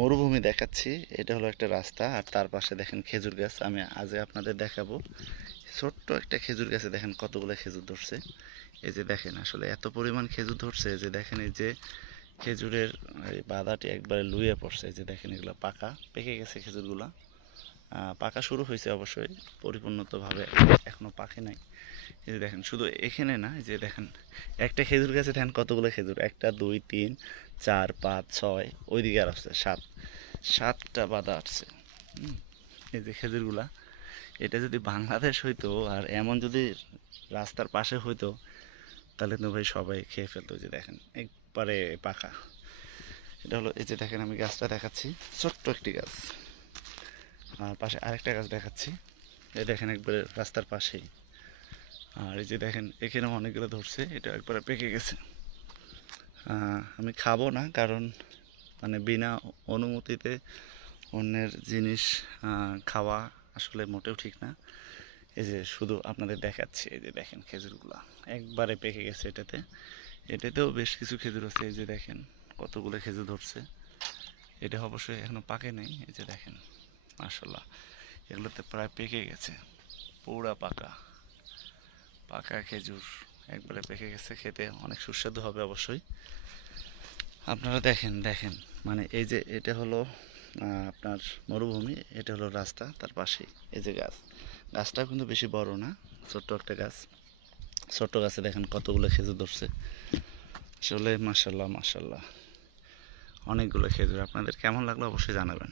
মরুভূমি দেখাচ্ছি। এটা হলো একটা রাস্তা, আর তার পাশে দেখেন খেজুর গাছ। আমি আজ আপনাদের দেখাবো ছোট্ট একটা খেজুর গাছে দেখেন কতগুলো খেজুর ধরছে। এই যে দেখেন আসলে এত পরিমাণ খেজুর ধরছে যে দেখেন এই যে খেজুরের এই বাদাটি একবারে লুইয়ে পড়ছে। এই যে দেখেন এগুলো পাকা পেকে গেছে খেজুরগুলা। পাকা শুরু হয়েছে অবশ্যই, পরিপূর্ণতভাবে এখনো পাকে নাই। এই যে দেখেন শুধু এখানে না, এই যে দেখেন একটা খেজুর গাছে দেখেন কতগুলো খেজুর, একটা দুই তিন চার পাঁচ ছয়, ওইদিকে আর আসছে সাতটা বাঁধা আসছে। এই যে খেজুরগুলা, এটা যদি বাংলাদেশ হইতো আর এমন যদি রাস্তার পাশে হইতো তাহলে তো ভাই সবাই খেয়ে ফেলতো। যে দেখেন একবারে পাকা। এটা হলো, এই যে দেখেন আমি গাছটা দেখাচ্ছি, ছোট্ট একটি গাছ। আর পাশে আরেকটা গাছ দেখাচ্ছি, এই দেখেন একবারে রাস্তার পাশেই। আর এই যে দেখেন এখানেও অনেকগুলো ধরছে, এটা একবারে পেকে গেছে। আমি খাবো না, কারণ মানে বিনা অনুমতিতে অন্যের জিনিস খাওয়া আসলে মোটেও ঠিক না। এই যে শুধু আপনাদের দেখাচ্ছি, এই যে দেখেন খেজুরগুলা একবারে পেকে গেছে। এটাতেও বেশ কিছু খেজুর আছে। এই যে দেখেন কতগুলো খেজুর ধরছে। এটা অবশ্যই এখনো পাকে নাই। এই যে দেখেন মাশাল্লাহ, এগুলোতে প্রায় পেকে গেছে, পুরা পাকা পাকা খেজুর একবারে পেকে গেছে। খেতে অনেক সুস্বাদু হবে অবশ্যই। আপনারা দেখেন দেখেন, মানে এই যে এটা হলো আপনার মরুভূমি, এটা হলো রাস্তা, তার পাশেই এই যে গাছটাও কিন্তু বেশি বড় না, ছোট্ট একটা গাছ। ছোট্ট গাছে দেখেন কতগুলো খেজুর ধরছে। আসলে মাশাল্লাহ মাশাল্লাহ, অনেকগুলো খেজুর। আপনাদের কেমন লাগলো অবশ্যই জানাবেন।